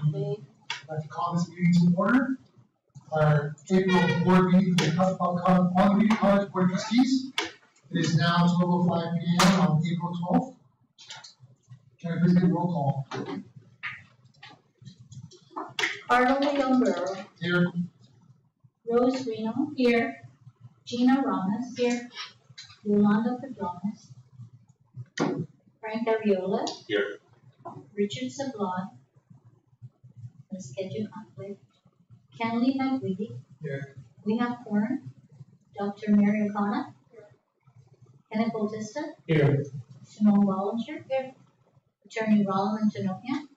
I'd like to call this meeting to order. Our April board meeting for the on the College Board of Trustees. It is now 12:05 p.m. on April 12th. Can I please get a roll call? Carlo Youngberg. Here. Rose Reno. Here. Gina Ramos. Here. Yolanda Padrones. Frank Ariola. Here. Richard Sablon. The schedule conflict. Kenley McWitty. Here. We have Corn. Dr. Mary O'Connor. Kenneth Bautista. Here. Simone Bollinger. Here. Attorney Roland Genovian.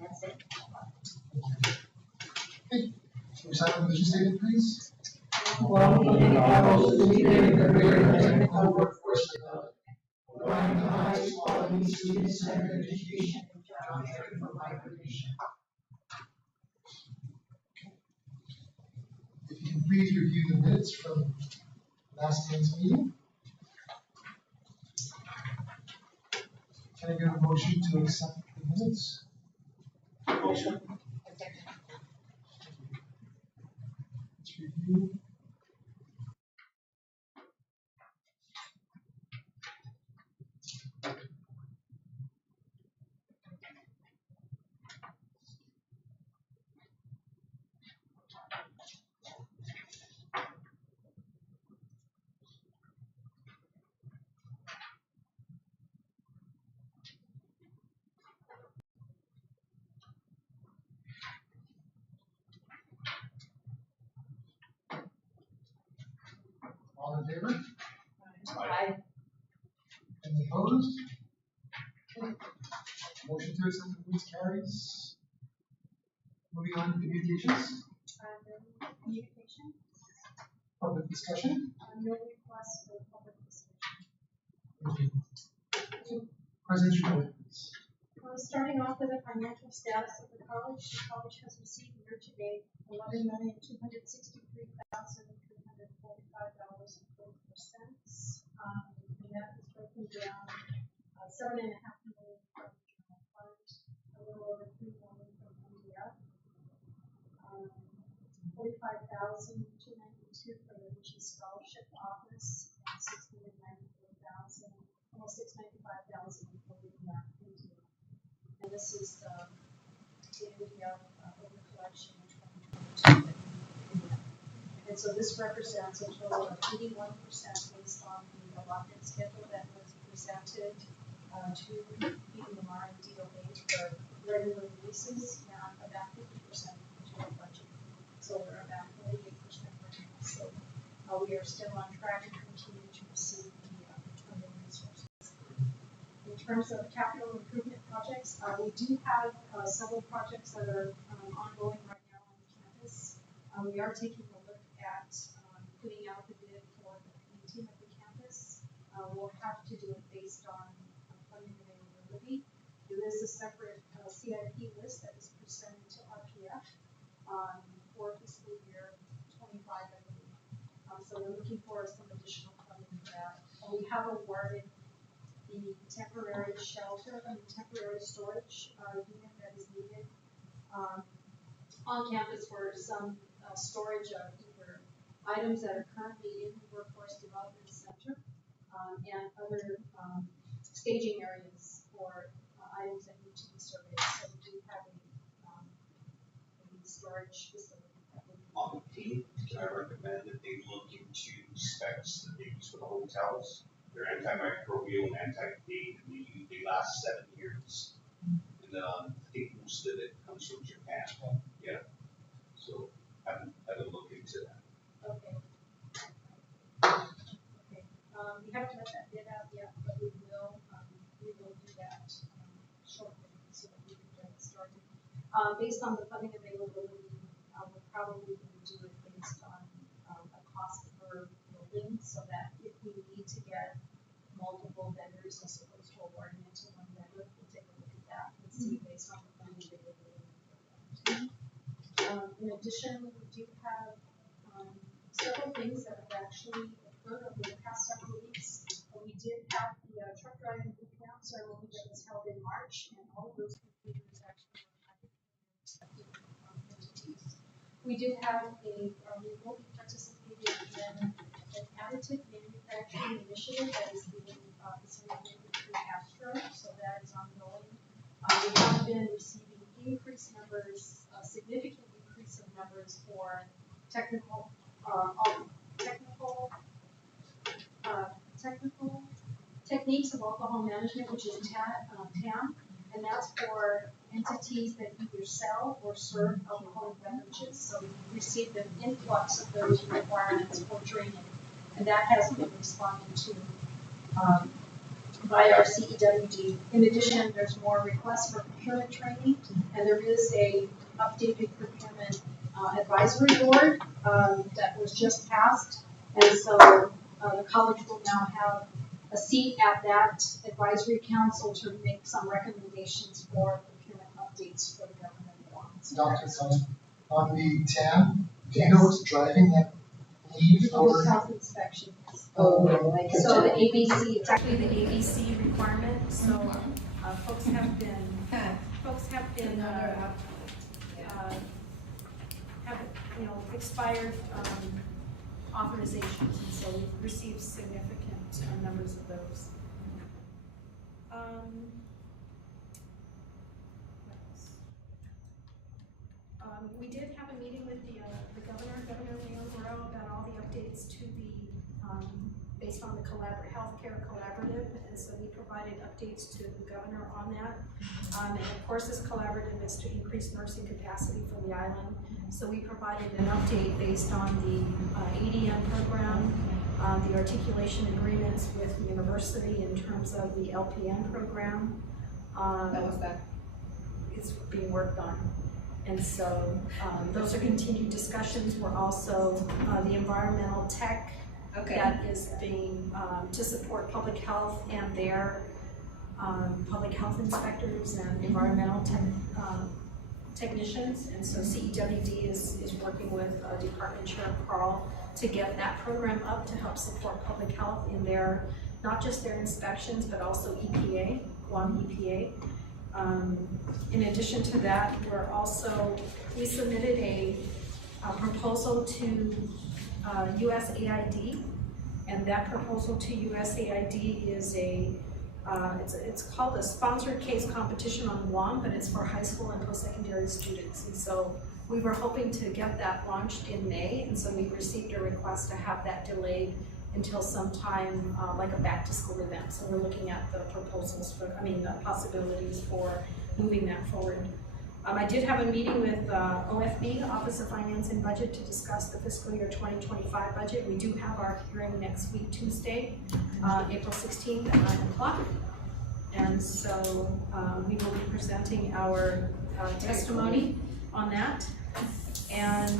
That's it. Okay. Can we sign the mission statement, please? Providing the highest quality student-centered education for migration. If you can please review the minutes from last night's meeting. Can I get a motion to accept the minutes? Motion. Let's review. All in favor? Aye. Any opposed? Okay. Motion to accept the minutes carries. Moving on to communications. Communication, Public discussion. no request for public discussion. Thank you. Presidential report, please. Starting off with the financial status of the college has received year-to-date $11,263,345.44. And that is broken down $7.5 million from general fund, a little over $3 million from MDF, $45,292 from the Mission Scholarship Office, and $694,000, almost $695,000 for the MDF. And this is the MDF over collection in 2022. And so this represents a total of 81% based on the allotment schedule that was presented to PDMR and DOA for regular releases, and about 50% of the total budget. So we're about 48% right now. So we are still on track to continue to receive the funding resources. In terms of capital improvement projects, we do have several projects that are ongoing right now on the campus. We are taking a look at putting out the bid for the painting of the campus. We'll have to do it based on funding availability. There is a separate CIP list that is presented to RPF for fiscal year 25, I believe. So we're looking for some additional funding for that. We have awarded the temporary temporary storage unit that is needed on campus for some storage of either items that are currently in the Workforce Development Center and other staging areas for items that need to be surveyed. So we do have a storage facility that will be On the team, can I recommend that they look into specs that they use for the hotels? They're antimicrobial and anti-fade, and they last 7 years. And I think most of it comes from Japan. Yeah. So have a look into that. okay. Okay. We haven't let that bid out yet, but we will do that shortly so that we can get it started. Based on the funding availability, we're probably going to do it based on a cost per building, so that if we need to get multiple vendors as opposed to awarding it to one vendor, we'll take a look at that and see based on the funding availability. In addition, we do have several things that have actually occurred over the past several weeks. We did have the truck driving boot camp ceremony that was held in March, and all of those computers actually were We do have we will be participating in an additive manufacturing initiative that is being facilitated through Astro, so that is ongoing. We have been receiving increased numbers, a significant increase of numbers for technical techniques of alcohol management, which is TAM, and that's for entities that either sell or serve alcoholic beverages. So we received an influx of those requirements for training, and that has been responded to by our CEWD. In addition, there's more requests for procurement training, and there is a updated procurement advisory board that was just passed, and so the college will now have a seat at that advisory council to make some recommendations for procurement updates for the government bonds. Dr. Sun, on the TAM, do you know what's driving that need for? Health inspections. Oh, So the ABC, it's actually the ABC requirement, so folks have been have, expired authorizations, and so we've received significant numbers of those. What else? We did have a meeting with the governor, Governor Leon Morel, about all the updates to the based on the healthcare collaborative, and so we provided updates to the governor on that. And of course, this collaborative is to increase nursing capacity for the island. So we provided an update based on the ADM program, the articulation agreements with the university in terms of the LPN program. That was that. It's being worked on. And so those are continued discussions. We're also the environmental tech that is being to support public health and their public health inspectors and environmental technicians. And so CEWD is working with Department Chair Carl to get that program up to help support public health in their, not just their inspections, but also EPA, Guam EPA. In addition to that, we submitted a proposal to USAID, and that proposal to USAID is it's called a sponsored case competition on Guam, but it's for high school and post-secondary students. And so we were hoping to get that launched in May, and so we received a request to have that delayed until sometime like a back-to-school event. So we're looking at the the possibilities for moving that forward. I did have a meeting with OFB, Office of Finance and Budget, to discuss the fiscal year 2025 budget. We do have our hearing next week, Tuesday, April 16th at 9 o'clock. And so we will be presenting our testimony on that. And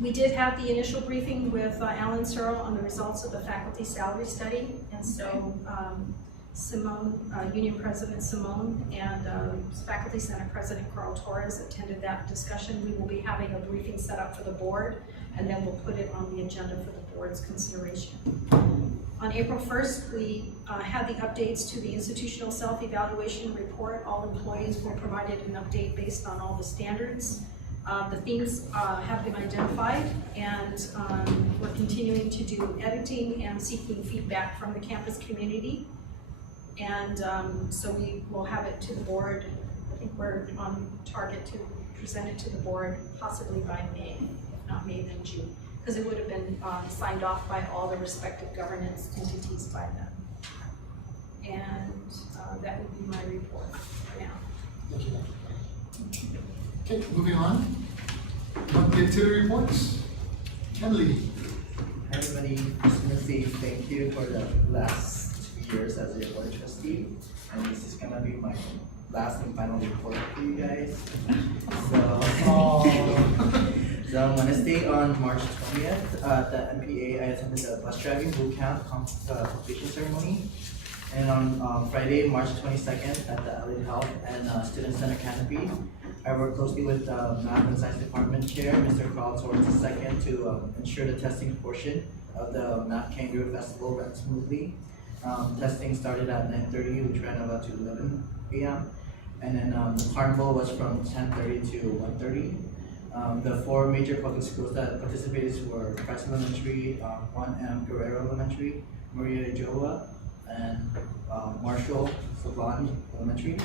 we did have the initial briefing with Alan Searle on the results of the faculty salary study. And so Simone, Union President Simone, and Faculty Senate President Carl Torres attended that discussion. We will be having a briefing set up for the board, and then we'll put it on the agenda for the board's consideration. On April 1st, we had the updates to the institutional self-evaluation report. All employees were provided an update based on all the standards. The themes have been identified, and we're continuing to do editing and seeking feedback from the campus community. And so we will have it to the board. I think we're on target to present it to the board possibly by May, if not May, then June, because it would have been signed off by all the respective governance entities by then. And that would be my report for now. Thank you. Okay, moving on. Get to the reports. Kenley. Hi everybody, I just want to say thank you for the last 2 years as a board trustee, and this is gonna be my last and final report for you guys. So on Wednesday on March 20th at the MPA, I attended the bus driving boot camp completion ceremony, and on Friday, March 22nd at the Allied Health and Student Center Canopy, I worked closely with the Math and Science Department Chair, Mr. Carl Torres II, to ensure the testing portion of the Math Kangaroo Festival ran smoothly. Testing started at 9:30, which ran about to 11 a.m. And then the carnival was from 10:30 to 1:30. The four major public schools that participated were Price Elementary, 1M Guerrero Elementary, Maria Joa, and Marshall Saban Elementary.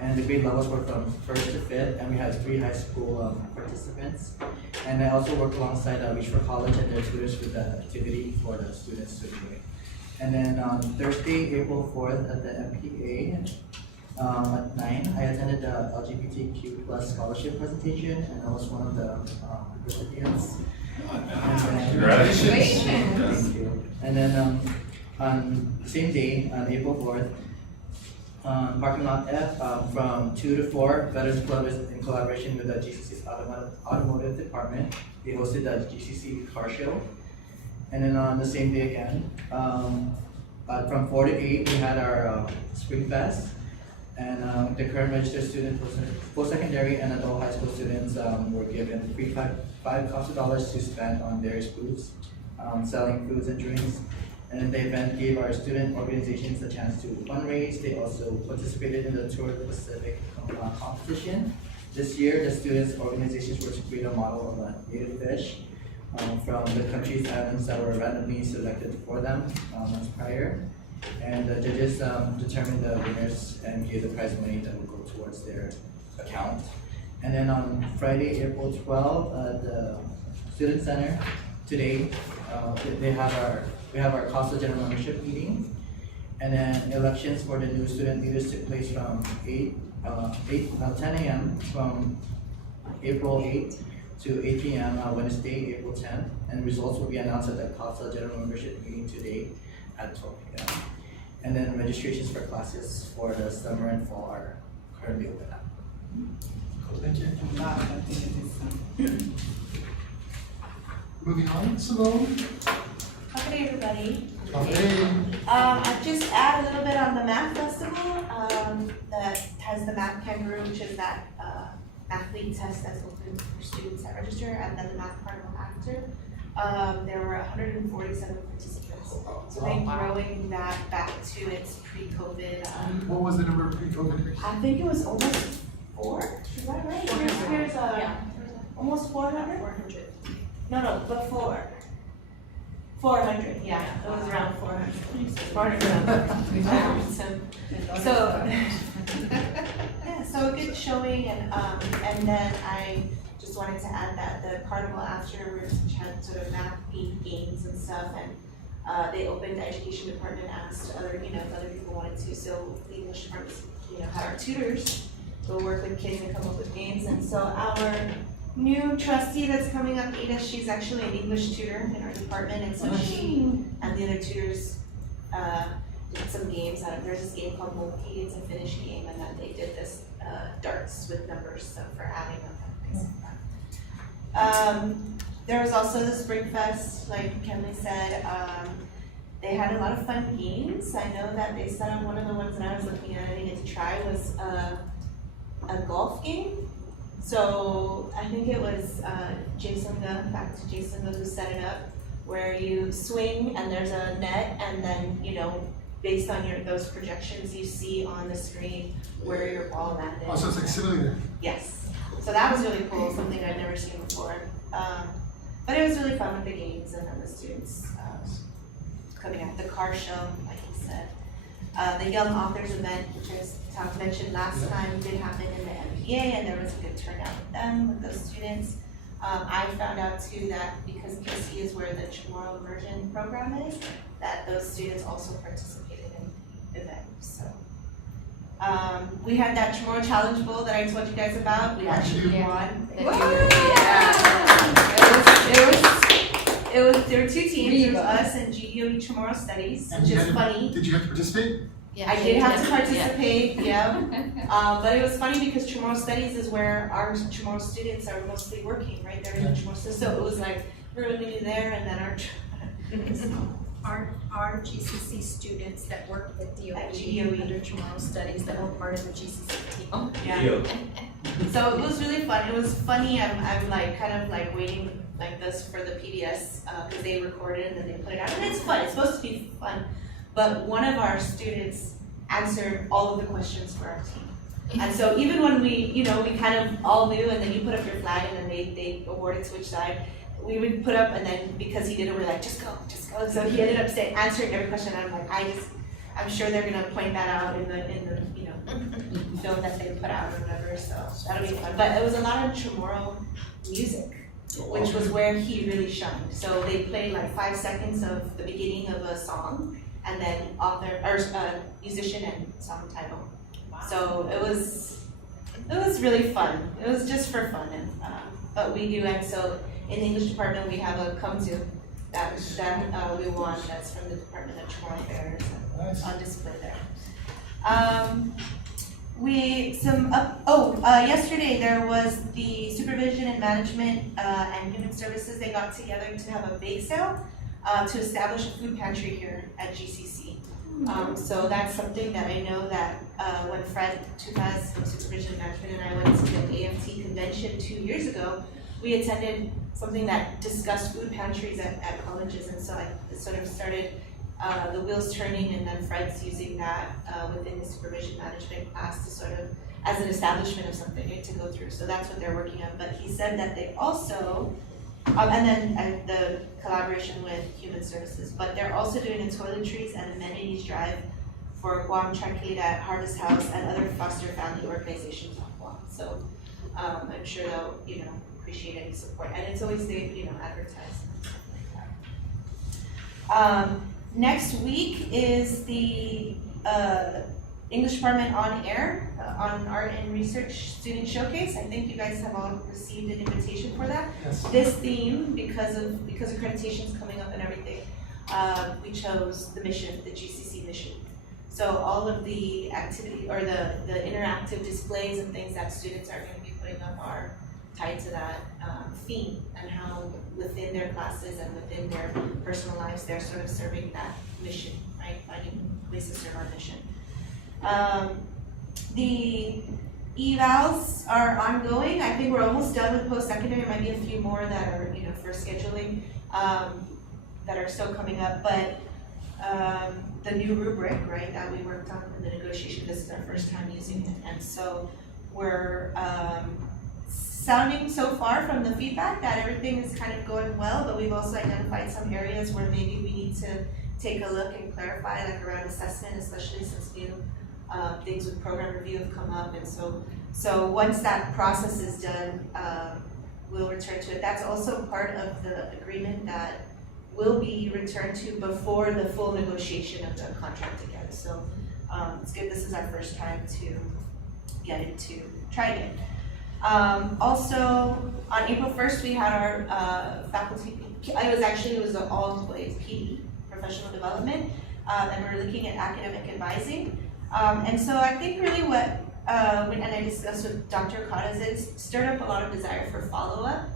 And the grade levels were from 1st to 5th, and we had 3 high school participants. And I also worked alongside Reach for College and their tutors with the activity for the students to enjoy. And then on Thursday, April 4th at the MPA, at 9, I attended the LGBTQ plus scholarship presentation, and I was one of the recipients. Congratulations. Thank you. And then on the same day, on April 4th, parking lot F, from 2 to 4, Veterans Club is in collaboration with the GCC's automotive department. They hosted the GCC car show. And then on the same day again, from 4 to 8, we had our Spring Fest. And the current registered students, post-secondary and adult high school students were given free $5,000 to spend on various booths, selling foods and drinks. And the event gave our student organizations a chance to fundraise. They also participated in the Tour of the Pacific competition. This year, the students' organizations were to create a model of a native fish from the country's islands that were randomly selected for them months prior. And the judges determined the winners and gave the prize money that will go towards their account. And then on Friday, April 12th, at the Student Center, today, we have our CASA general membership meeting. And then elections for the new student leaders took place from 10 a.m. from April 8th to 8 p.m. Wednesday, April 10th. And results will be announced at the CASA general membership meeting today at 12 p.m. And then registrations for classes for the summer and fall are currently open now. Thank you. Moving on, Simone. Okay, everybody. Okay. I just add a little bit on the math festival that has the math kangaroo, which is that athlete test that's open for students that register, and then the math carnival after. There were 147 participants. So they're growing that back to its pre-COVID. What was the number of pre-COVID? I think it was almost 4. Is that right? Here's almost 400. 400. No, before. 400. Yeah, it was around 400. 400. So yeah, so a good showing, and then I just wanted to add that the carnival afterwards, which had sort of math themed games and stuff, and they opened the education department, asked other, if other people wanted to. So the English department, had our tutors go work with kids and come up with games. And so our new trustee that's coming up, Ada, she's actually an English tutor in our department, and so she and the other tutors did some games out of. There's this game called Monkey. It's a Finnish game, and then they did this darts with numbers, so for adding them and things like that. There was also the Spring Fest, like Kenley said. They had a lot of fun games. I know that they said on one of the ones that I was looking at, I needed to try was a golf game. So I think it was Jason who set it up, where you swing and there's a net, and then based on those projections you see on the screen where your ball landed. Oh, so it's like simulator. Yes. So that was really cool, something I'd never seen before. But it was really fun with the games and then the students coming out. The car show, like you said. The Young Authors event, which I mentioned last time, did happen in the MPA, and there was a good turnout with them, with those students. I found out too that because PC is where the Chamorro immersion program is, that those students also participated in the event. So we had that Chamorro Challenge Bowl that I told you guys about. We actually won. There were 2 teams. There was us and GDOE Chamorro Studies, which is funny. Did you have to participate? Yeah, I did have to participate, yeah. But it was funny because Chamorro Studies is where our Chamorro students are mostly working, right? They're in Chamorro Studies, so it was like really there, and then Our GCC students that work with At DOE GDOE. under Chamorro Studies that were part of the GCC team. Yeah. So it was really fun. It was funny. I'm like kind of like waiting like this for the PBS because they record it and then they put it out, and it's fun. It's supposed to be fun. But one of our students answered all of the questions for our team. And so even when we kind of all knew, and then you put up your flag, and then they awarded to which side, we would put up, and then because he did it, we're like, just go. So he ended up answering every question, and I'm like, I'm sure they're gonna point that out in the film that they put out or whatever, so that'll be fun. But it was a lot of Chamorro music, which was where he really shined. So they played like 5 seconds of the beginning of a song, and then musician and song title. So it was really fun. It was just for fun, and but we do, and so in the English department we have a come to that we won. That's from the Department of Chamorro Affairs, on display there. Yesterday there was the Supervision and Management and Human Services. They got together to have a bake sale to establish a food pantry here at GCC. So that's something that I know that when Fred Tufaz from Supervision and Management and I went to the AFT convention 2 years ago, we attended something that discussed food pantries at colleges, and so I sort of started the wheels turning, and then Fred's using that within the supervision management class to sort of, as an establishment of something to go through. So that's what they're working on. But he said that they also, and then the collaboration with Human Services, but they're also doing a toiletries and amenities drive for Guam, Tranquilidad, Harvest House, and other foster family organizations on Guam. So I'm sure they'll, appreciate any support. And it's always they, advertise and stuff like that. Next week is the English Department on Air, on Art and Research Student Showcase. I think you guys have all received an invitation for that. Yes. This theme, because accreditation is coming up and everything, we chose the mission, the GCC mission. So all of the activity or the interactive displays and things that students are going to be putting up are tied to that theme, and how within their classes and within their personal lives they're sort of serving that mission, right? Finding ways to serve our mission. The evals are ongoing. I think we're almost done with post-secondary. There might be a few more that are, for scheduling that are still coming up, but the new rubric, right, that we worked on in the negotiation, this is our first time using it, and so we're sounding so far from the feedback that everything is kind of going well, but we've also identified some areas where maybe we need to take a look and clarify, like around assessment, especially since new things with program review have come up. And so once that process is done, we'll return to it. That's also part of the agreement that will be returned to before the full negotiation of the contract again. So it's good, this is our first time to get it to try it. Also, on April 1st, we had our faculty, it was an all-employees PD, professional development, and we're looking at academic advising. And so I think really what, and I discussed with Dr. Okada, is it stirred up a lot of desire for follow-up,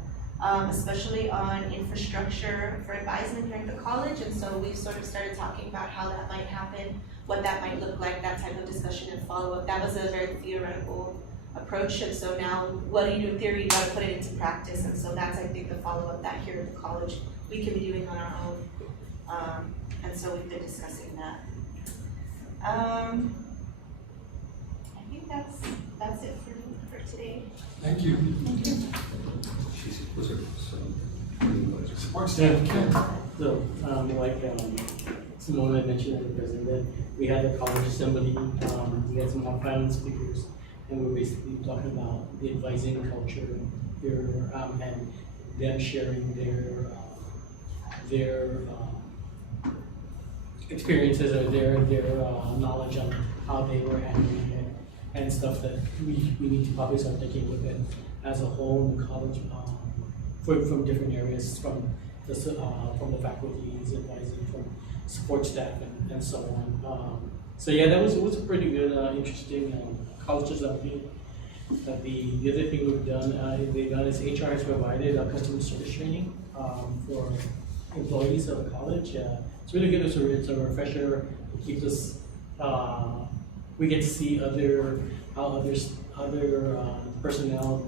especially on infrastructure for advisement here at the college. And so we've sort of started talking about how that might happen, what that might look like, that type of discussion and follow-up. That was a very theoretical approach, and so now what do you do in theory, you gotta put it into practice, and so that's, I think, the follow-up that here at the college we can be doing on our own, and so we've been discussing that. I think that's it for today. Thank you. Was there some Support staff, Ken. So, Simone had mentioned at the president, we had a college assembly, we had some off-island speakers, and we're basically talking about the advising culture, and them sharing their experiences or their knowledge on how they were handling it, and stuff that we need to probably start taking a look at as a whole in the college, from different areas, from the faculty's advising, from support staff, and so on. So yeah, it was a pretty good, interesting cultures update. The other thing they've done is HR has provided a customer service training for employees of the college. It's really good. It's a refresher. It keeps us. We get to see how other personnel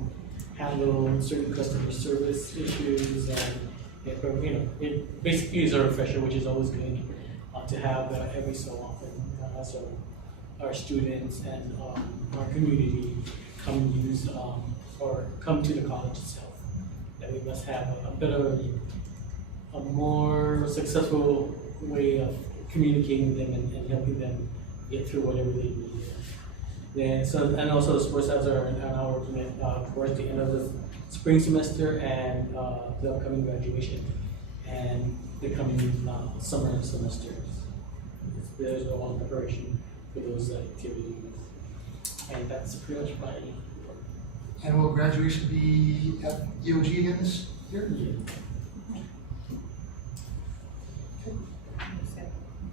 handle certain customer service issues, and it basically is a refresher, which is always good to have every so often. So our students and our community come use or come to the college itself. That we must have a better, a more successful way of communicating with them and helping them get through whatever they need. Then and also sports labs are now working towards the end of the spring semester and the upcoming graduation and the coming summer semesters. There's a long preparation for those activities. And that's pretty much my report. And will graduation be at EOG again this year? Yeah.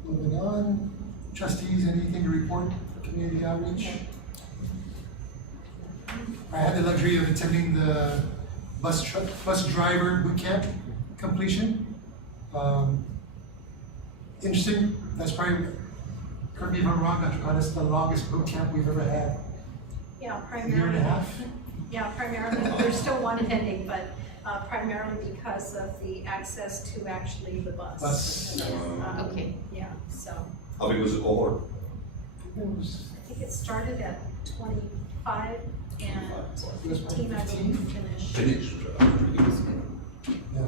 Moving on, trustees, anything to report for community outreach? I had the luxury of attending the bus driver boot camp completion. Interesting, that's probably, correct me if I'm wrong, Dr. Khan, that's the longest boot camp we've ever had. Yeah, A year and a primarily. half? Yeah, primarily, there's still one pending, but primarily because of the access to actually the bus. Bus. Okay. Yeah, so How big was the cohort? It was I think it started at 25 and It was 15, I believe, finished. Finished. yeah,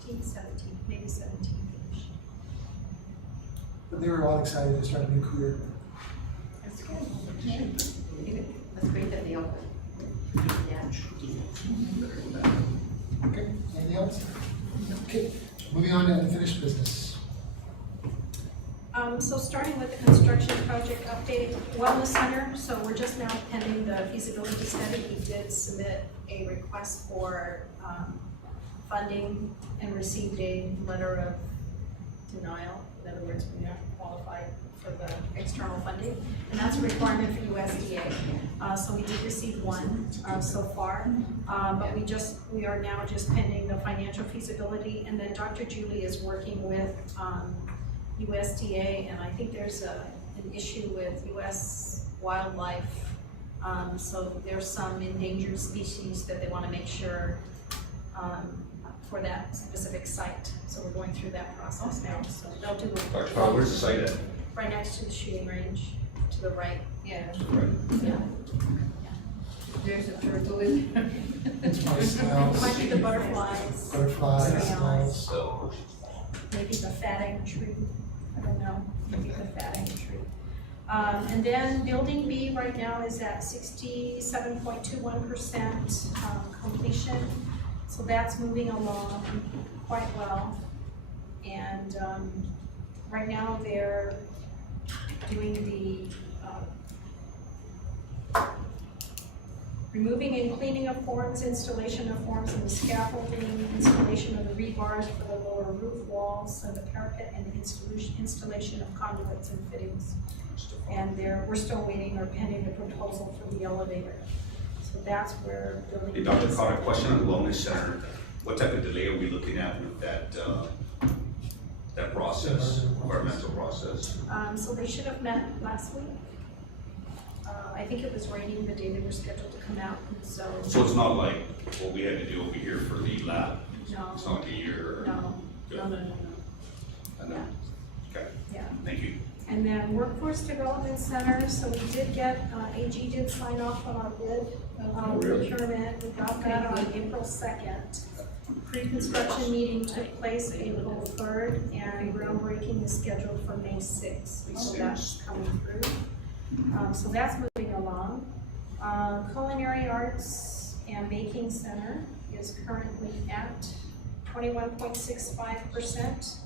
15, 17, maybe 17 finished. but they were all excited to start a new career. That's good. That's great that they opened. Yeah. Okay, anything else? Okay, moving on to unfinished business. So starting with the construction project update, Wellness Center, so we're just now pending the feasibility study. We did submit a request for funding and received a letter of denial. In other words, we're not qualified for the external funding, and that's a requirement for USDA. So we did receive one so far, but we are now just pending the financial feasibility, and then Dr. Julie is working with USDA, and I think there's an issue with US wildlife. So there's some endangered species that they want to make sure for that specific site. So we're going through that process now. So they'll do Dr. Carl, where's the site at? right next to the shooting range, to the right. Yeah. Right. Yeah. There's a turtle in there. It's probably snails, Might be the butterflies, butterflies, Snails. snails. So, maybe the fatting tree. I don't know, maybe the fatting tree. And then building B right now is at 67.21% completion. So that's moving along quite well. And right now they're doing the removing and cleaning of forms, installation of forms and the scaffolding, installation of the rebars for the lower roof walls and the parapet, and the installation of conduits and fittings. And we're still waiting or pending the proposal for the elevator. So that's where building. hey, Dr. Carl, a question on the Wellness Center. What type of delay are we looking at with that process, environmental process? So they should have met last week. I think it was raining the day they were scheduled to come out, and so. So it's not like what we had to do over here for the lab? No. It's not like a year or? No. Good. No. And then, okay, Yeah. thank you. And then Workforce Development Center, so we did get, AG did sign off on our bid, really? procurement, we got that on April 2nd. Pre-construction meeting took place April 3rd, and groundbreaking is scheduled for May 6th, so that's coming through. So that's moving along. Culinary Arts and Baking Center is currently at 21.65%.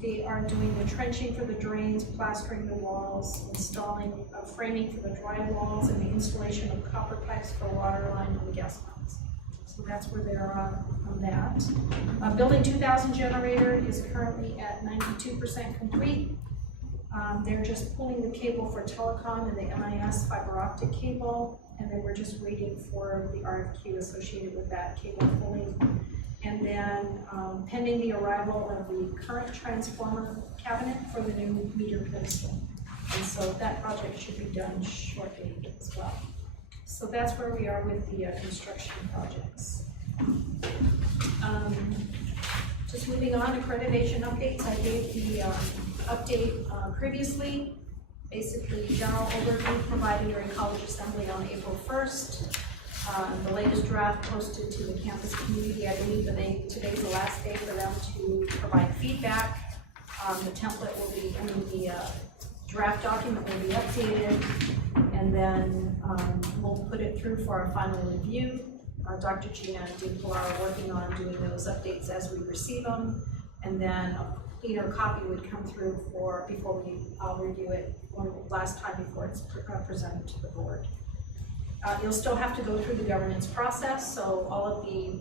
They are doing the trenching for the drains, plastering the walls, installing framing for the dry walls, and the installation of copper pipes for water line and the gas lines. So that's where they're on that. Building 2000 generator is currently at 92% complete. They're just pulling the cable for telecom and the MIS fiber optic cable, and then we're just waiting for the RFQ associated with that cable pulling. And then pending the arrival of the current transformer cabinet for the new meter pedestal. And so that project should be done shortly as well. So that's where we are with the construction projects. Just moving on, accreditation updates. I gave the update previously. basically general overview provided during college assembly on April 1st. The latest draft posted to the campus community. I believe today's the last day for them to provide feedback. The template will be, the draft document will be updated, and then we'll put it through for our final review. Dr. Gina and Dean Pilar are working on doing those updates as we receive them, and then a cleaner copy would come through before we review it one last time before it's presented to the board. You'll still have to go through the governance process, so all of the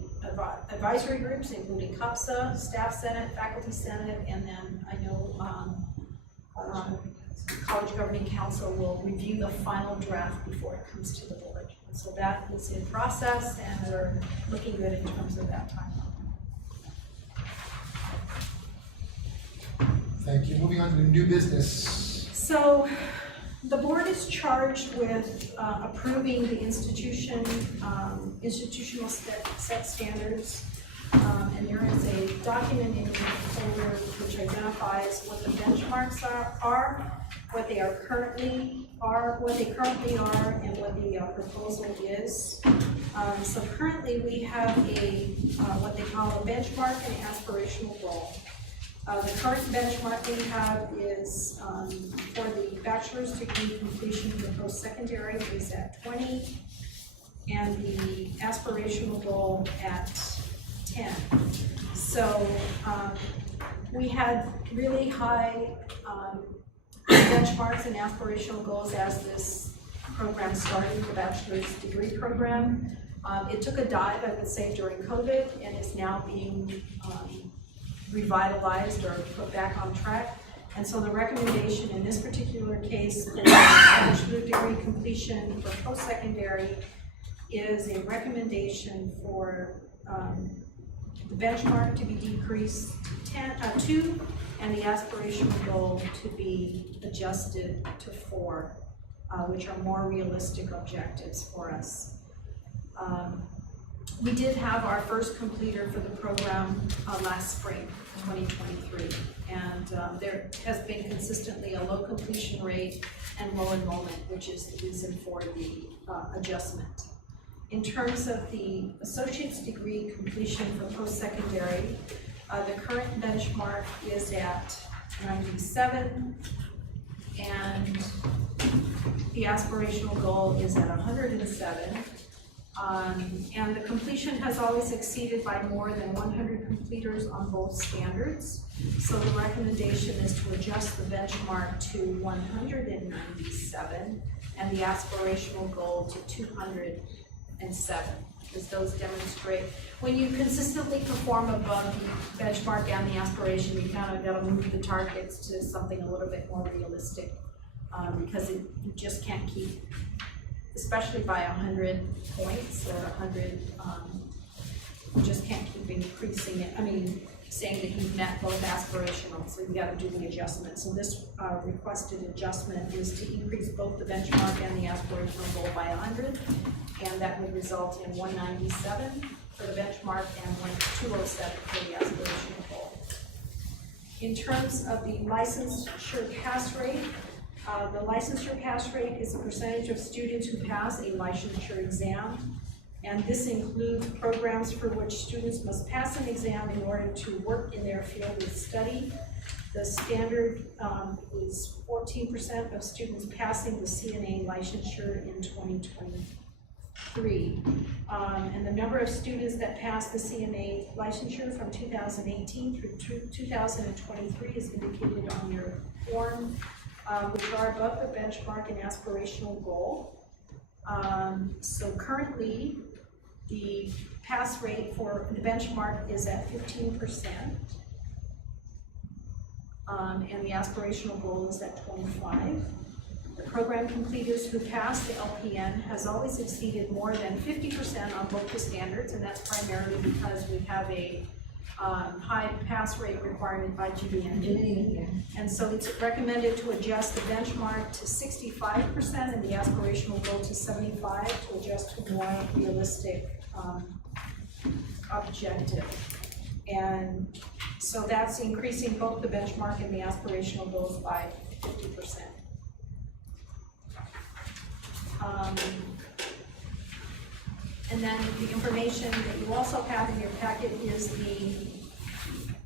advisory groups, including CUPSA, Staff Senate, Faculty Senate, and then I know College Governing Council will review the final draft before it comes to the board. So that is in process, and we're looking good in terms of that timeline. Thank you. Moving on to the new business. So the board is charged with approving the institutional set standards. And there is a document in your folder which identifies what the benchmarks are, what they currently are, and what the proposal is. So currently we have what they call a benchmark and aspirational goal. The current benchmark we have is for the bachelor's degree completion for post-secondary is at 20, and the aspirational goal at 10. So we had really high benchmarks and aspirational goals as this program started, the bachelor's degree program. It took a dive, I would say, during COVID, and is now being revitalized or put back on track. And so the recommendation in this particular case for bachelor's degree completion for post-secondary is a recommendation for the benchmark to be decreased to 2, and the aspirational goal to be adjusted to 4, which are more realistic objectives for us. We did have our first completer for the program last spring, 2023, and there has been consistently a low completion rate and low enrollment, which is the reason for the adjustment. In terms of the associate's degree completion for post-secondary, the current benchmark is at 97, and the aspirational goal is at 107. And the completion has always exceeded by more than 100 completers on both standards. So the recommendation is to adjust the benchmark to 197 and the aspirational goal to 207, because those demonstrate when you consistently perform above the benchmark and the aspiration, you kind of got to move the targets to something a little bit more realistic, because you just can't keep, especially by 100 points or 100, you just can't keep increasing it. I mean, saying that you've met both aspirational, so you got to do the adjustment. So this requested adjustment is to increase both the benchmark and the aspirational goal by 100, and that would result in 197 for the benchmark and 207 for the aspirational goal. In terms of the licensure pass rate, the licensure pass rate is the percentage of students who pass a licensure exam, and this includes programs for which students must pass an exam in order to work in their field of study. The standard is 14% of students passing the CNA licensure in 2023. And the number of students that passed the CNA licensure from 2018 through 2023 is indicated on your form, which are above the benchmark and aspirational goal. So currently, the pass rate for the benchmark is at 15%, and the aspirational goal is at 25%. The program completers who pass the LPN has always exceeded more than 50% on both the standards, and that's primarily because we have a high pass rate requirement by GBN. And so it's recommended to adjust the benchmark to 65% and the aspirational goal to 75% to adjust to a more realistic objective. And so that's increasing both the benchmark and the aspirational goals by 50%. And then the information that you also have in your packet is the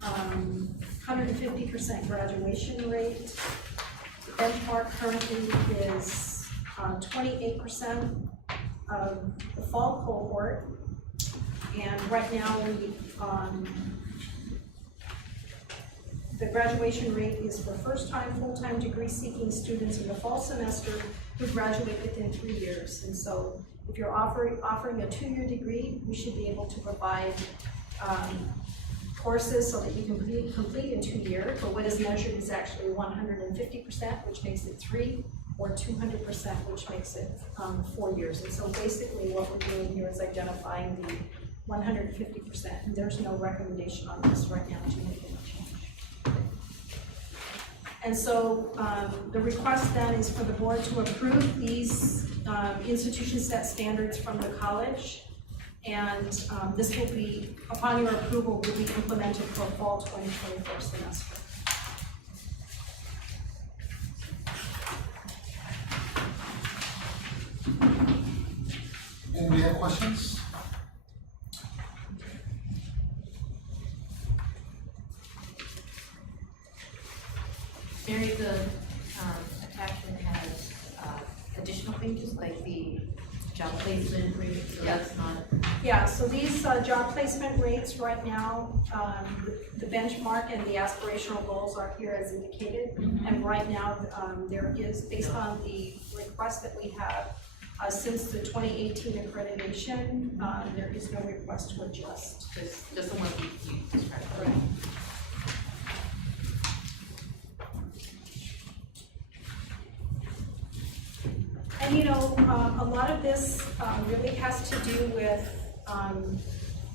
150% graduation rate. The benchmark currently is 28% of the fall cohort. And right now, the graduation rate is for first-time, full-time degree-seeking students in the fall semester who graduate within 3 years. And so if you're offering a 2-year degree, we should be able to provide courses so that you can complete in 2 years, but what is measured is actually 150%, which makes it 3, or 200%, which makes it 4 years. And so basically what we're doing here is identifying the 150%, and there's no recommendation on this right now to make any change. And so the request then is for the board to approve these institution set standards from the college. And this will be, upon your approval, will be implemented for fall 2024 semester. Anybody have questions? Mary, the attachment has additional pages like the job placement rate, so that's not. Yeah, so these job placement rates right now, the benchmark and the aspirational goals are here as indicated. And right now, there is, based on the request that we have since the 2018 accreditation, there is no request to adjust. Just the one you described. Right. And you know, a lot of this really has to do with,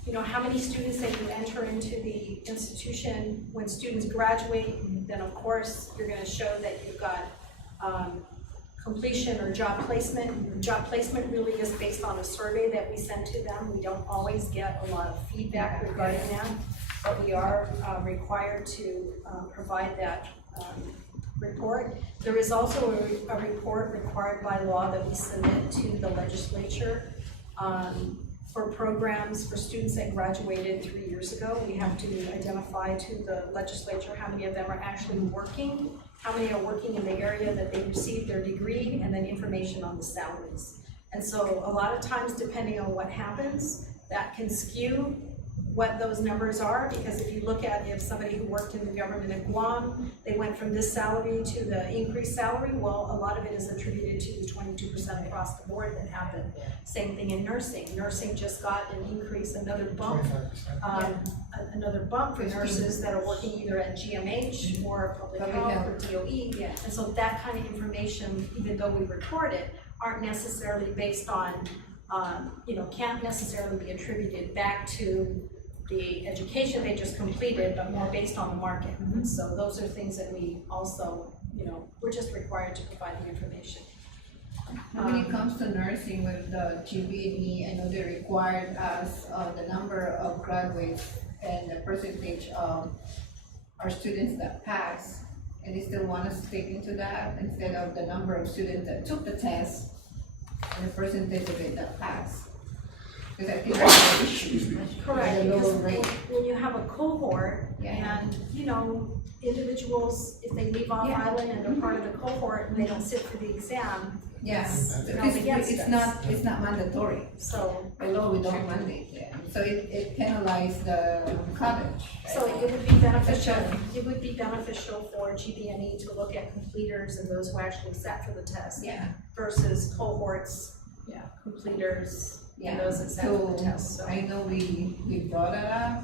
you know, how many students that you enter into the institution. When students graduate, then of course, you're gonna show that you've got completion or job placement. Job placement really is based on a survey that we send to them. We don't always get a lot of feedback regarding that, but we are required to provide that report. There is also a report required by law that we submit to the legislature for programs for students that graduated 3 years ago. We have to identify to the legislature how many of them are actually working, how many are working in the area that they received their degree, and then information on the salaries. And so a lot of times, depending on what happens, that can skew what those numbers are, because if you look at if somebody who worked in the government in Guam, they went from this salary to the increased salary, well, a lot of it is attributed to the 22% across the board that happened. Same thing in nursing. Nursing just got an increase, another bump, 25%. for nurses that are working either at GMH or public health or DOE. And so that kind of information, even though we record it, aren't necessarily based on, you know, can't necessarily be attributed back to the education they just completed, but more based on the market. So those are things that we also, you know, we're just required to provide the information. When it comes to nursing with the GBE, I know they required us the number of graduates and the percentage of our students that pass, and they still want us to take into that instead of the number of students that took the test and the percentage of it that passed. Because I think that's an issue. Correct, The lower because rate. when you have a cohort, Yeah. and, you know, individuals, if they leave off Yeah. island and they're part of the cohort and they don't sit for the exam, Yes, It's because against it's us. it's not mandatory. so, By law, we don't mandate them. So it penalizes the college. so it would be beneficial, for GBNE to look at completers and those who actually sat for the test Yeah. versus cohorts, completers, and those that sat for the test, so. I know we brought it up,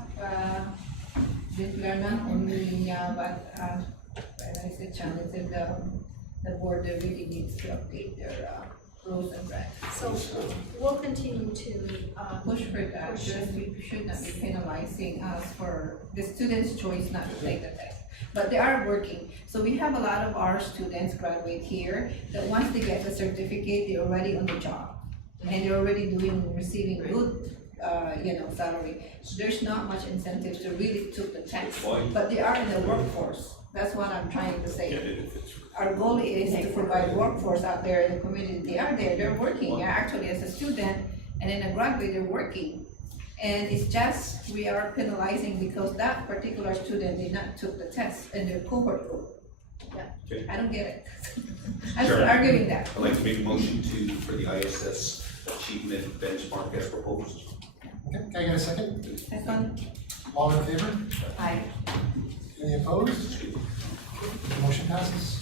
this learner only, but when I said challenge, the board really needs to update their rules and regs. So we'll continue to, Push for that, Push just we should not be penalizing us for the student's choice not to take the test. But they are working, so we have a lot of our students graduate here, that once they get the certificate, they're already on the job. And they're already receiving good, salary. So there's not much incentive to really took the test, but they are in the workforce. That's what I'm trying to say. Get it if it's. Our goal is to provide workforce out there in the community. They are there, they're working, actually as a student, and then a graduate, they're working. And it's just, we are penalizing because that particular student did not took the test in their cohort group. Okay. I don't get it. I'm Sure. still arguing that. I'd like to make a motion for the ISS achievement benchmark as proposed. Okay, can I get a second? Second, All in favor? Aye. Any opposed? The motion passes.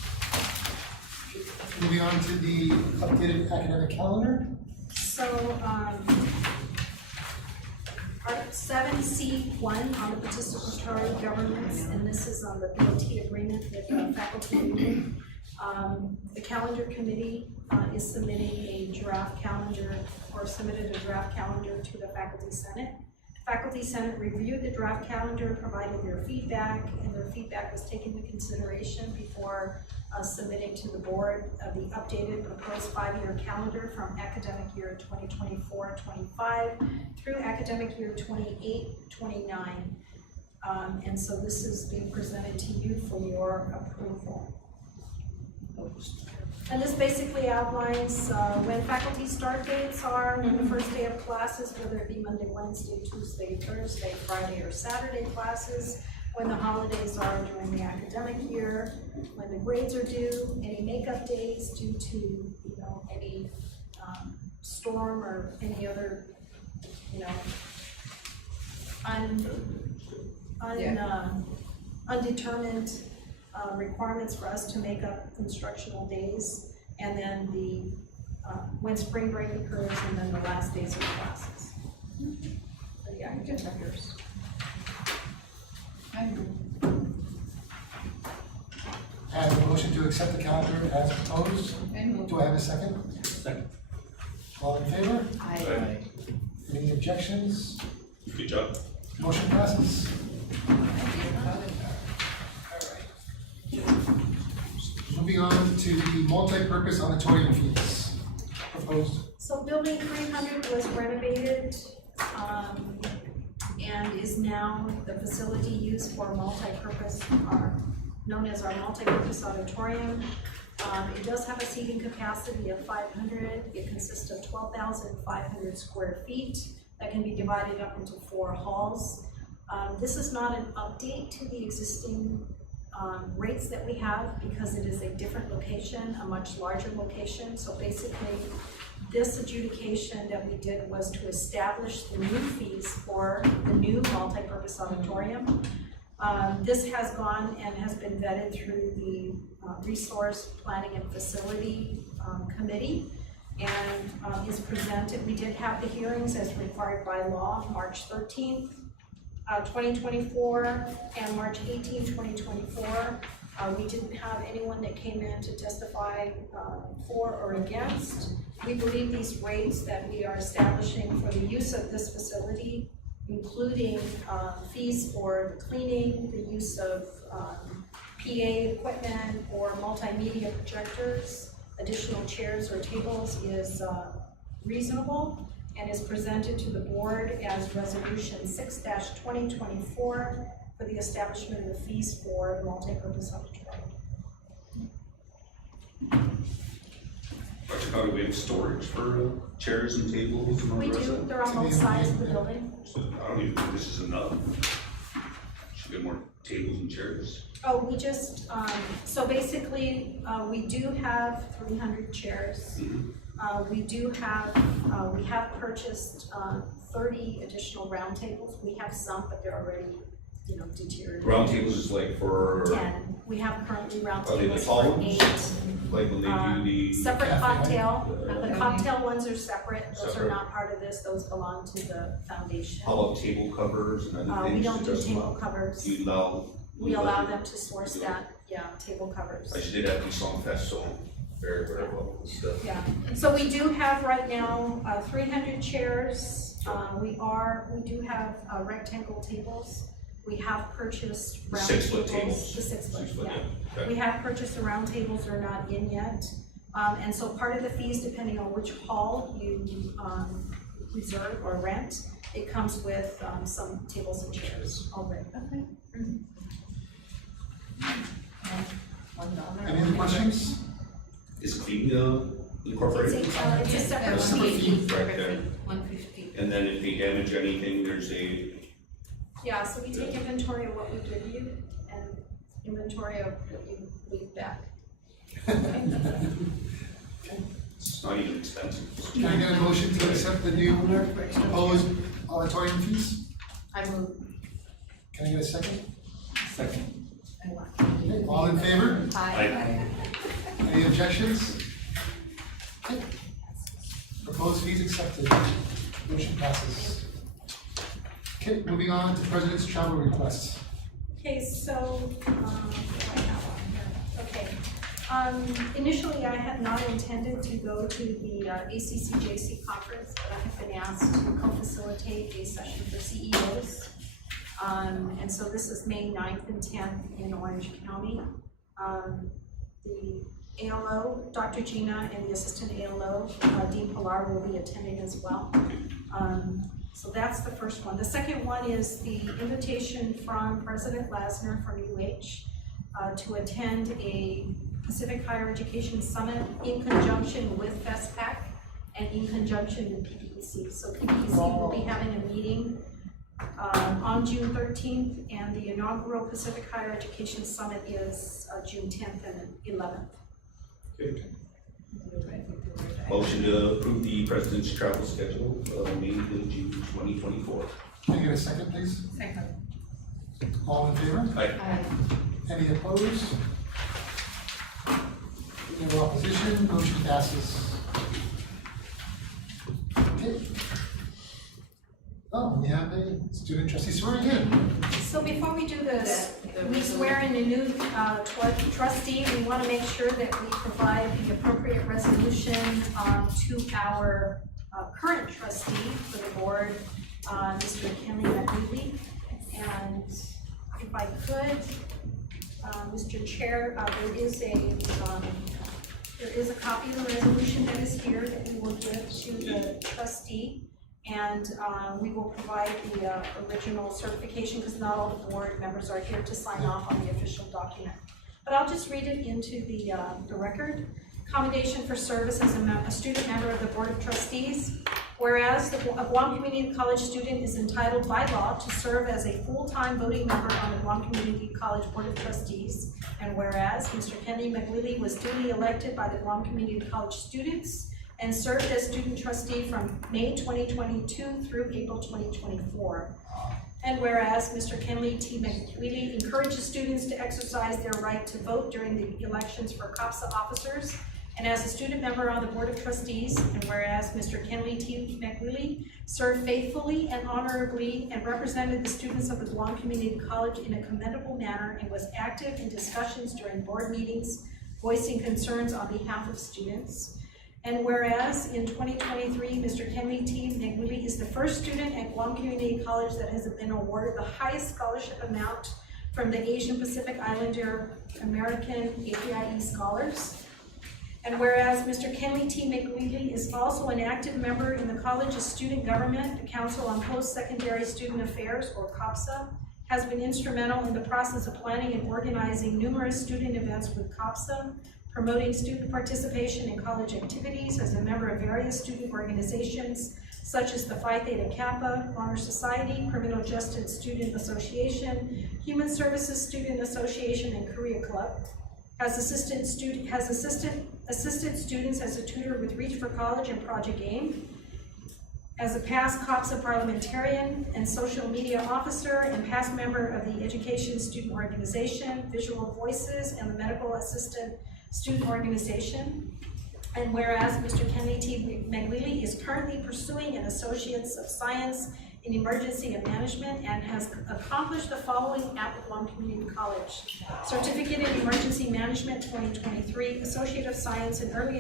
Moving on to the updated academic calendar. So, our 7C1 on the participatory governance, and this is on the BOT agreement with the faculty union. The calendar committee is submitting a draft calendar, or submitted a draft calendar to the faculty senate. Faculty Senate reviewed the draft calendar, provided their feedback, and their feedback was taken into consideration before submitting to the board the updated proposed 5-year calendar from academic year 2024-25 through academic year 28-29. And so this is being presented to you for your approval. And this basically outlines when faculty start dates are, when the first day of classes, whether it be Monday, Wednesday, Tuesday, Thursday, Friday, or Saturday classes, when the holidays are during the academic year, when the grades are due, any makeup days due to, any storm or any other, undetermined requirements for us to make up instructional days, and then the when spring break occurs, and then the last days of classes. So the academic years. And a motion to accept the calendar as proposed. and Do I have a second? Second. All in favor? Aye. Any objections? Good job. Motion passes. Moving on to the multi-purpose auditorium fees proposed. So building 300 was renovated, and is now the facility used for multi-purpose, known as our multi-purpose auditorium. It does have a seating capacity of 500. It consists of 12,500 square feet that can be divided up into 4 halls. This is not an update to the existing rates that we have, because it is a different location, a much larger location. So basically, this adjudication that we did was to establish the new fees for the new multi-purpose auditorium. This has gone and has been vetted through the Resource Planning and Facility Committee, and is presented. We did have the hearings as required by law, March 13th, 2024, and March 18th, 2024. We didn't have anyone that came in to testify for or against. We believe these rates that we are establishing for the use of this facility, including fees for the cleaning, the use of PA equipment or multimedia projectors, additional chairs or tables, is reasonable, and is presented to the board as resolution 6-2024 for the establishment of the fees for the multi-purpose auditorium. How do we have storage for chairs and tables and all We the rest do, of it? they're on both sides of the building. So I don't even think this is enough. Should get more tables and chairs. Oh, we just, so basically, we do have 300 chairs. We do have, we have purchased 30 additional round tables. We have some, but they're already, deteriorated. Round tables is like for, 10. We have currently round Are they the tables tall for ones? 8. like when they do the. Separate Cafe. cocktail, the cocktail ones are separate. Those are Separate. not part of this. Those belong to the foundation. How about table covers and other things? We don't do Doesn't table allow- covers. Do you allow? We allow them to source that, table covers. I just did at the Song Fest, so very, very well stuff. Yeah, so we do have right now 300 chairs. We do have rectangle tables. We have purchased round 6-foot tables. tables. The 6 foot, 6 foot, yeah. Okay. We have purchased the round tables, they're not in yet. And so part of the fees, depending on which hall you reserve or rent, it comes with some tables and chairs already. Okay. Any other questions? Is clean incorporated? It's a separate separate fee. fee. Right there. 150. And then if they damage anything, there's a, Yeah, so we take inventory of what we give you and inventory of what you leave back. it's not even expensive. Can I get a motion to accept the new proposed auditorium fees? I move. Can I get a second? Second. Okay, all in favor? I, Any objections? Okay. Proposed fees accepted. Motion passes. Okay, moving on to President's travel requests. Okay, so, what do I have on here? Okay. Initially, I had not intended to go to the ACCJC conference, but I have been asked to co-facilitate a session for CEOs. And so this is May 9th and 10th in Orange County. The ALO, Dr. Gina, and the assistant ALO, Dean Pilar, will be attending as well. So that's the first one. The second one is the invitation from President Lasner from UH to attend a Pacific Higher Education Summit in conjunction with FESPAC and in conjunction with PPEC. So PPEC will be having a meeting on June 13th, and the inaugural Pacific Higher Education Summit is June 10th and 11th. motion to approve the president's travel schedule of May to June 2024. Can I get a second, please? Second. All in favor? Aye. Any opposed? No opposition, motion passes. Okay. Oh, we have a student trustee swearing in. So before we do this, we swear in a new trustee. We want to make sure that we provide the appropriate resolution to our current trustee for the board, Mr. Kenley McNeely. And if I could, Mr. Chair, there is a copy of the resolution that is here that we will give to the trustee. And we will provide the original certification because not all the board members are here to sign off on the official document. But I'll just read it into the record. Commendation for service as a student member of the Board of Trustees. Whereas a Guam Community College student is entitled by law to serve as a full-time voting member on the Guam Community College Board of Trustees. And whereas Mr. Kenley McWillie was duly elected by the Guam Community College students and served as student trustee from May 2022 through April 2024. And whereas Mr. Kenley T. McWillie encourages students to exercise their right to vote during the elections for COPSA officers, and as a student member on the Board of Trustees, and whereas Mr. Kenley T. McWillie served faithfully and honorably and represented the students of the Guam Community College in a commendable manner and was active in discussions during board meetings, voicing concerns on behalf of students. And whereas in 2023, Mr. Kenley T. McWillie is the first student at Guam Community College that has been awarded the highest scholarship amount from the Asian Pacific Islander American APIE Scholars. And whereas Mr. Kenley T. McWillie is also an active member in the college's student government, the Council on Post-Secondary Student Affairs, or COPSA, has been instrumental in the process of planning and organizing numerous student events with COPSA, promoting student participation in college activities as a member of various student organizations, such as the Phi Theta Kappa, Honor Society, Criminal Justice Student Association, Human Services Student Association, and Korea Club. Has assisted students as a tutor with Reach for College and Project AIM. As a past COPSA parliamentarian and social media officer and past member of the Education Student Organization, Visual Voices, and the Medical Assistant Student Organization. And whereas Mr. Kenley T. McWillie is currently pursuing an Associates of Science in Emergency Management and has accomplished the following at the Guam Community College: Certificate in Emergency Management 2023, Associate of Science in Early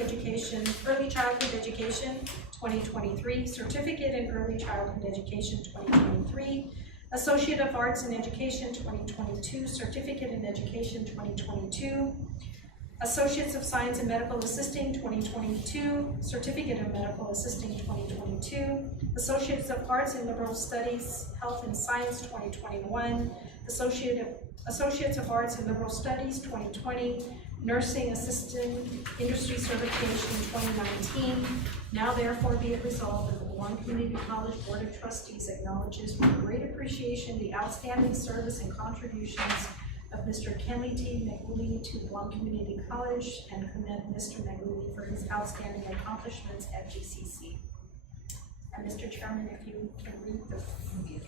Childhood Education 2023, Certificate in Early Childhood Education 2023, Associate of Arts in Education 2022, Certificate in Education 2022, Associates of Science in Medical Assisting 2022, Certificate in Medical Assisting 2022, Associates of Arts in Liberal Studies, Health and Science 2021, Associates of Arts in Liberal Studies 2020, nursing assistant industry certification in 2019. Now therefore be it resolved that the Guam Community College Board of Trustees acknowledges with great appreciation the outstanding service and contributions of Mr. Kenley T. McWillie to Guam Community College and commend Mr. McWillie for his outstanding accomplishments at GCC. And Mr. Chairman, if you can read the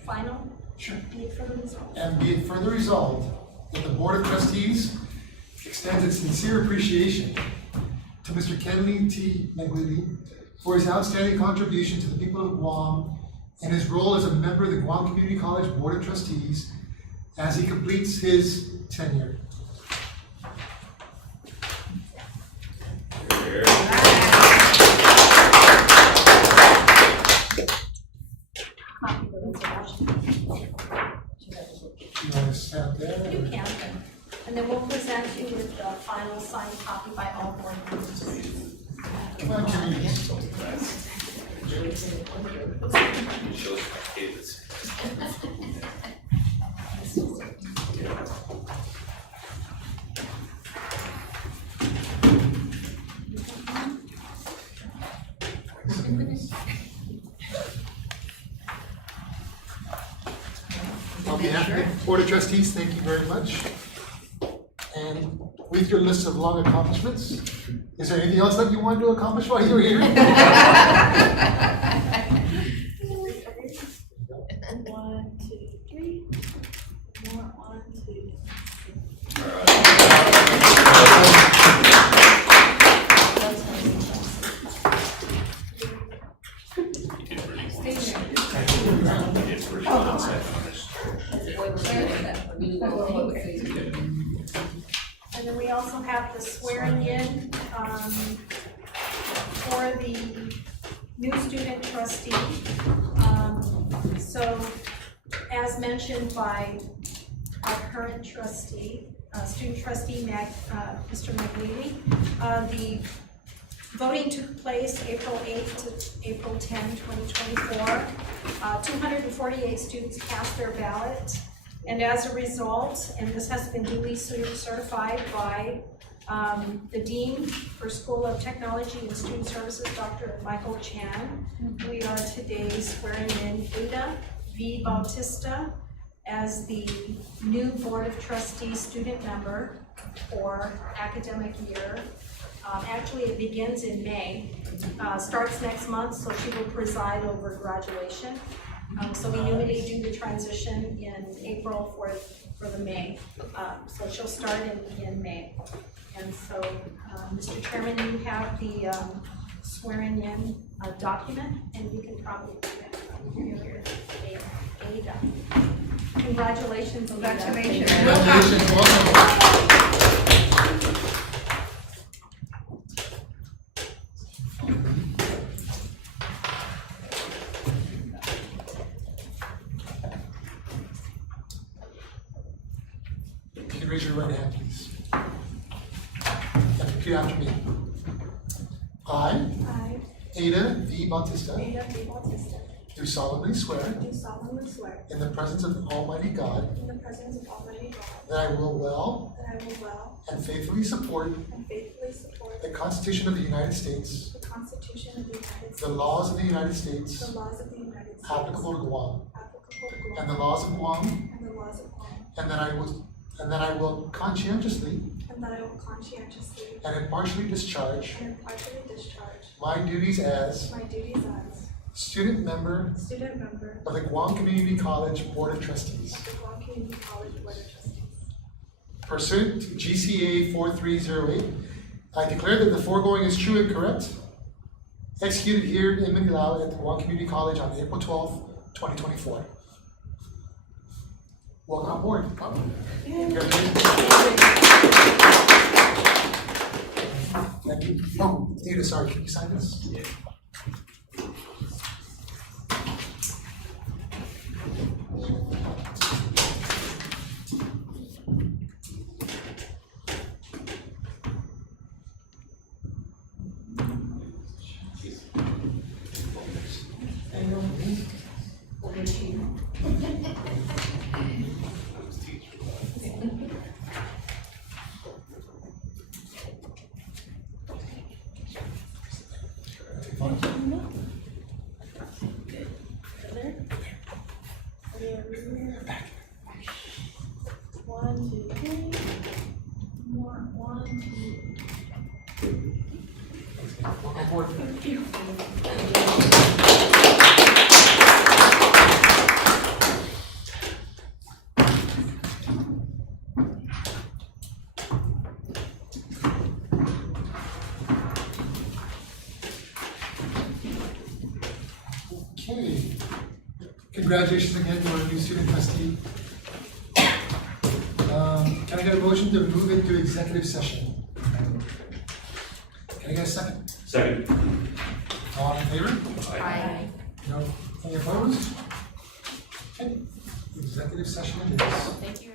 final, Sure. be it further resolved. And be it further resolved that the Board of Trustees extends its sincere appreciation to Mr. Kenley T. McWillie for his outstanding contribution to the people of Guam and his role as a member of the Guam Community College Board of Trustees as he completes his tenure. Here. Copy the resolution. You want to stand there? You can, and then we'll present you with the final signed copy by all board members. Come on, Kenny. Shows David's. On behalf of the Board of Trustees, thank you very much. And with your list of long accomplishments, is there anything else that you wanted to accomplish while you were here? 1, 2, 3. More 1, 2. And then we also have the swearing in for the new student trustee. So as mentioned by our current trustee, student trustee Mr. McWillie, the voting took place April 8th to April 10, 2024. 248 students cast their ballot. And as a result, and this has been duly certified by the Dean for School of Technology and Student Services, Dr. Michael Chan, we are today swearing in Ada V. Bautista as the new Board of Trustees student member for academic year. Actually, it begins in May, starts next month, so she will preside over graduation. So we normally do the transition in April for the May. So she'll start in May. And so, Mr. Chairman, you have the swearing in document, and you can probably do that here. Ada. Congratulations. Congratulations. Congratulations, welcome. Can you raise your right hand, please? And repeat after me. I, I, Ada V. Bautista, Ada V. Bautista, do solemnly swear do solemnly swear in the presence of Almighty God in the presence of Almighty God that I will well that I will well and faithfully support and faithfully support the Constitution of the United States, the Constitution of the United States, the laws of the United States the laws of the United States, applicable to Guam, applicable to Guam, and the laws of Guam, and the laws of Guam, and that I will conscientiously and that I will conscientiously and impartially discharge and impartially discharge my duties as my duties as student member student member of the Guam Community College Board of Trustees. of the Guam Community College Board of Trustees. Pursuant to GCA 4308, I declare that the foregoing is true and correct. Executed here in Manila at the Guam Community College on April 12th, 2024. Welcome aboard. Congratulations. Thank you. Oh, Ada, sorry, can you sign this? Yeah. One, two, three. More, one, two. Welcome aboard. Thank you. Okay. Congratulations again to our new student trustee. Can I get a motion to move into executive session? Can I get a second? Second. All in favor? Aye. No, any opposed? Okay, executive session it is. Thank you.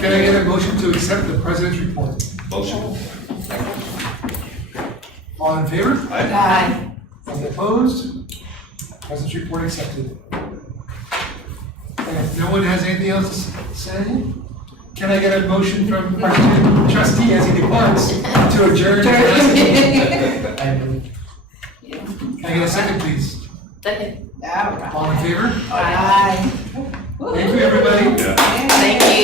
Can I get a motion to accept the president's report? Motion. All in favor? Aye. Any opposed? President's report accepted. And if no one has anything else to say, can I get a motion from our trustee as he departs to adjourn? I move. Can I get a second, please? Second. All right. All in favor? Aye. Thank you, everybody. Yeah. Thank you.